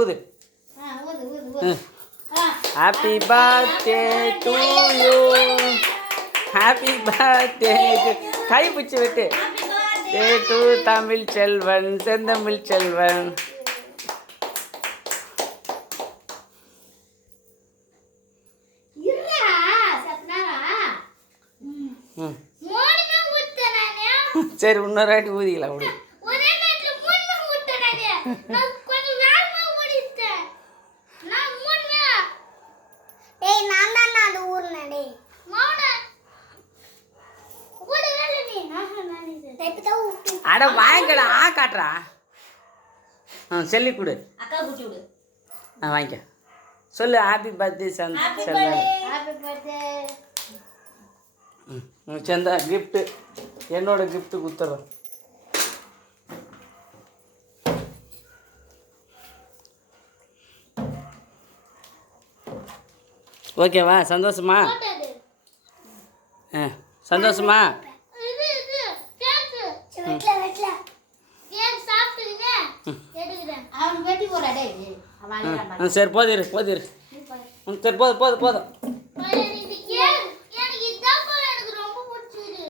ஊது. Happy birthday to you. Happy birthday. கை பிடிச்சி விட்டு டு தமிழ் செல்வன், செந்தமிழ் செல்வன். சரி, இன்னொரு வாட்டி ஊதிக்கலாம் விடு. அட வாங்கிக்கடா, காட்டுறா. சொல்லி கொடு. அக்கா குட்டி விடு. வாங்கிக்க சொல்லு. Happy birthday Selvan. சந்தா கிஃப்ட்டு, என்னோட கிஃப்ட்டு கொடுத்துட்றேன். ஓகேவா? சந்தோஷமா? சந்தோஷமா? சரி, போதிரு. சரி, போதும்.